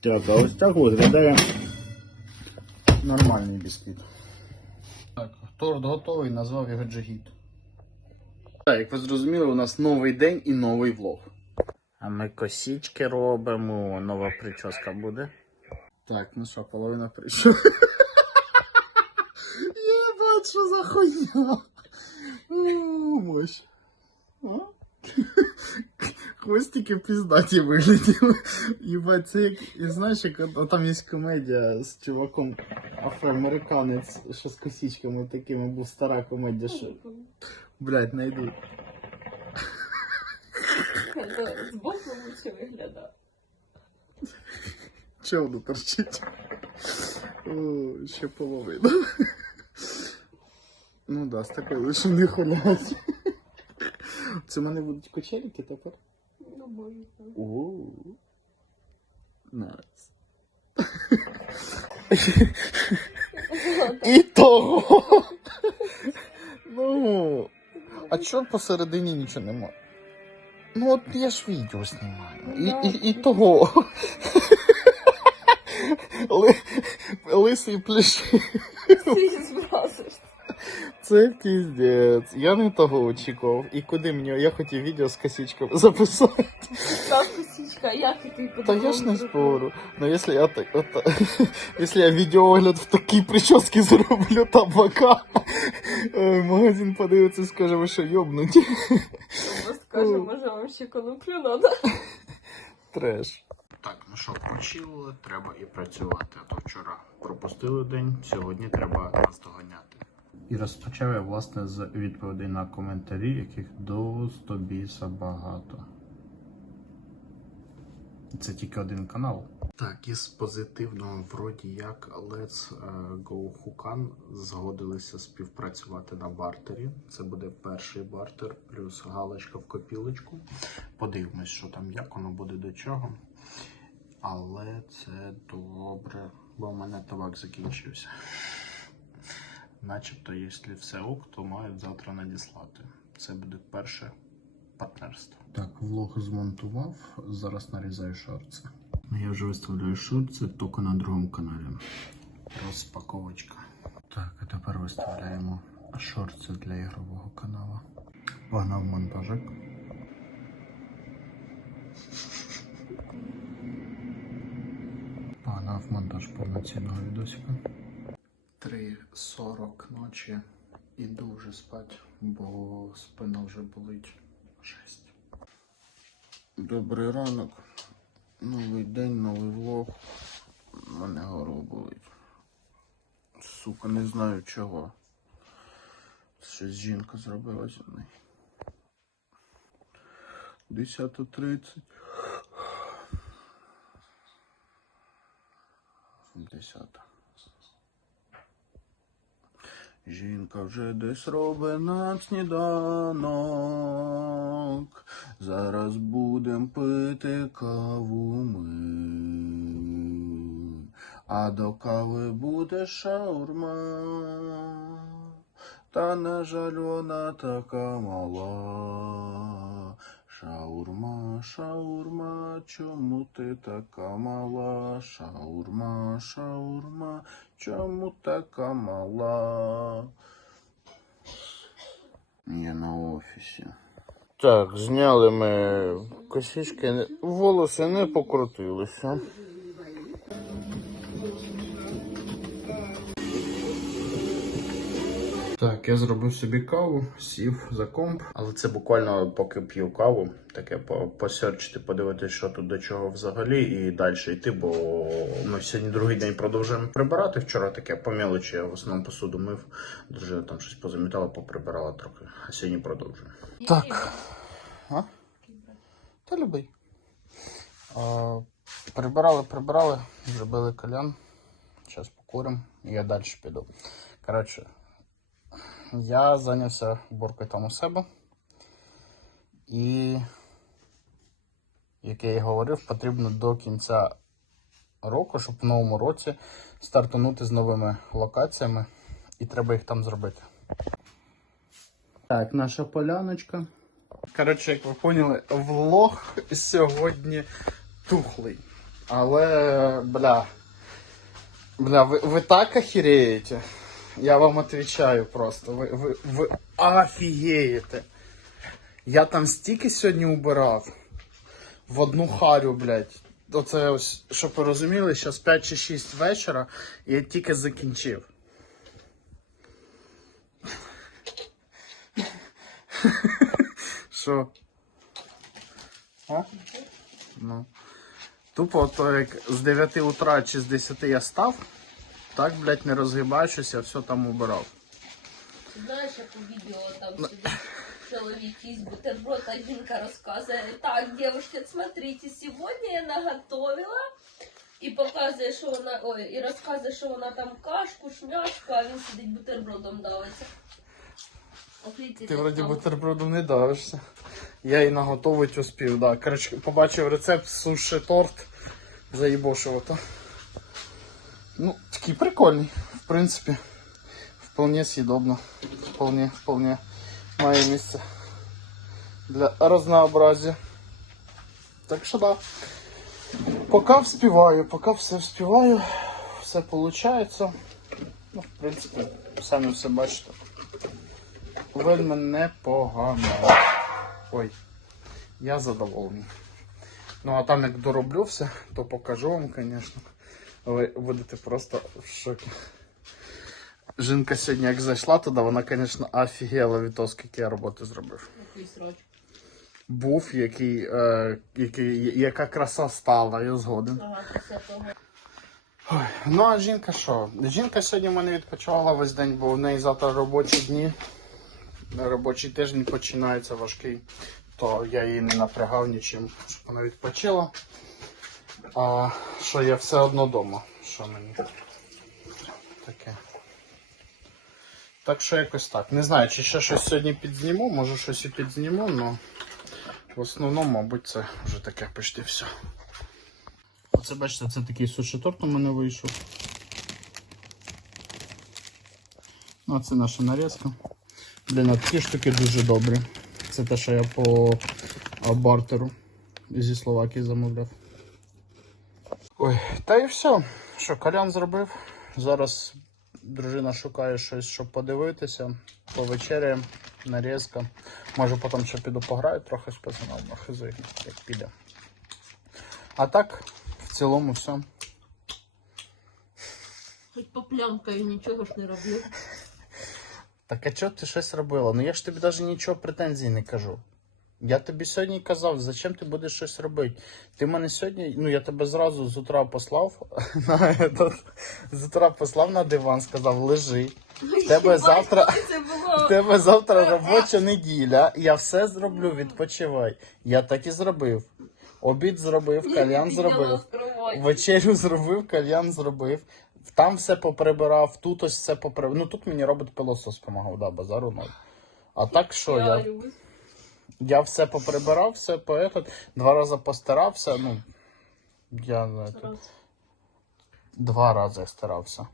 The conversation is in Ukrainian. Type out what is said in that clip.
Так, а ось так виглядає нормальний бісквіт. Так, торт готовий, назвав його Джигіт. Так, як ви зрозуміли, у нас новий день і новий влог. А ми косічки робимо, нова прическа буде. Так, ну що, половина прийшла. Єбать, що за хуйня. Мощь. А? Хвостики піздаті вигляділи. Єбать, це як, і знаєш, як от- там є комедія з чуваком афроамериканець, що з косичками такими, був стара комедія, що. Блять, найду. З боку лучше виглядає. Воно торчить? О, ще половина. Ну да, з такою лише не хулять. Це в мене будуть кочеліки тепер. Ну, може, так. І того. Ну. А чого посередині нічого нема? Ну от я ж відео знімаю. І, і, і того. Ли, лисий плющі. Ти збразишся. Це піздець. Я не того очікував. І куди мені? Я хотів відео з косичками записати. Та косичка, як ти Та я ж не спорю. Но если я так, это, если я відеоогляд в такій прически зроблю табака, е, магазин подивиться і скаже, ви що йобнуті. Скаже, може вам ще коноплю надо. Треш. Так, ну що, почили, треба і працювати. А то вчора пропустили день, сьогодні треба наздоганяти. І розпочав я, власне, з відповідей на коментарі, яких до 100 біса багато. Це тільки один канал. Так, із позитивного, вроді як Let's е, Go Hukan згодилися співпрацювати на бартері. Це буде перший бартер, плюс галочка в копілочку. Подивимось, що там, як воно буде до чого. Але це добре, бо в мене табак закінчився. Начебто, якщо все ок, то мають завтра надіслати. Це буде перше партнерство. Так, влог змонтував. Зараз нарізаю шорти. Ну, Я вже виставляю шорти тільки на другому каналі. Розпаковочка. Так, а тепер виставляємо шорти для ігрового каналу. Погнав монтажик. Погнав монтаж повноцінного відосика. 3.40 ночі. Іду вже спать, бо спина вже болить. Жесть. Добрий ранок. Новий день, новий влог. У мене горло болить. Сука, не знаю чого. Щось жінка зробила зі мною. 10.30. 10. Жінка вже десь робить на сніданок. Зараз будем пити каву ми. А до кави буде шаурма. Та, на жаль, вона така мала. Шаурма, шаурма, чому ти така мала? Шаурма, шаурма, чому така мала? Я на офісі. Так, зняли ми косички, волоси не покрутилися. Так, я зробив собі каву, сів за комп. Але це буквально поки п'ю каву, таке посерчити, подивитися, що тут до чого взагалі, і далі йти, бо ми сьогодні другий день продовжуємо прибирати. Вчора таке по мелочі, я в основному посуду мив, дуже там щось позамітала, поприбирала трохи, а сьогодні продовжую. Так. А? Та любий. А, прибирали, прибирали, зробили кальян. Зараз покуримо, і я далі піду. Коротше, я зайнявся уборкою там у себе. І, як я і говорив, потрібно до кінця року, щоб в новому році стартанути з новими локаціями, і треба їх там зробити. Так, наша поляночка. Коротше, як ви поняли, влог сьогодні тухлий. Але, бля. Бля, ви, ви так охереєте. Я вам отвечаю просто. Ви, ви, ви офігієте. Я там стільки сьогодні убирав. В одну харю, блядь. Оце ось, щоб ви розуміли, зараз 5 чи 6 вечора, я тільки закінчив. Що? Ну. Тупо то як з 9 утра чи з 10 я став, так, блядь, не розгибаючись, я все там убирав. Знаєш, як у відео там сидить чоловік із бутерброд, а жінка розказує, так, девушки, смотрите, сьогодні я наготовила. І показує, що вона, ой, і розказує, що вона там кашку, шмяшку, а він сидить бутербродом давиться. Ти вроді бутербродом не давишся. Я і наготовить успів, да. Коротше, побачив рецепт суші торт. Заїбошив ото. Ну, такий прикольний, в принципі. Вполне съедобно. Вполне, вполне має місце для разнообразия. Так що да. Поки вспіваю, поки все вспіваю, все виходить. Ну, в принципі, самі все бачите. Вельми непогано. Ой, я задоволений. Ну, а там як дороблю все, то покажу вам, звісно. Ви будете просто в шокі. Жінка сьогодні як зайшла туди, вона, звісно, офігела від того, скільки я роботи зробив. Який. Був, який, е, який, яка краса стала, я згоден. Ага, після того. Ой, ну а жінка що? Жінка сьогодні в мене відпочивала весь день, бо в неї завтра робочі дні. Робочий тиждень починається важкий, то я її не напрягав нічим, щоб вона відпочила. А що я все одно вдома, що мені таке. Так що якось так. Не знаю, чи ще щось сьогодні підзніму, може щось і підзніму, але в основному, мабуть, це вже таке почти все. Оце бачите, це такий суші торт у мене вийшов. Ну, а це наша нарізка. Блін, а такі штуки дуже добрі. Це те, що я по бартеру зі Словакії замовляв. Ой, та і все. Що, калян зробив. Зараз дружина шукає щось, щоб подивитися. Повечеряємо, нарізка. Може потім ще піду пограю трохи з пацаном на хизи, як піде. А так, в цілому все. Хоч поплямкою нічого ж не роблю. Так а чого ти щось робила? Ну я ж тобі навіть нічого претензій не кажу. Я тобі сьогодні казав, зачем ти будеш щось робити? Ти мене сьогодні, ну я тебе зразу з утра послав на этот, з утра послав на диван, сказав, лежи. В тебе завтра, в тебе завтра робоча неділя, я все зроблю, відпочивай. Я так і зробив. Обід зробив, кальян зробив. Вечерю зробив, кальян зробив. Там все поприбирав, тут ось все поприбирав. Ну тут мені робить пилосос допомагав, да, базару ноль. А так що я, я все поприбирав, все по этот, два рази постарався, ну. Я не этот, два рази старався.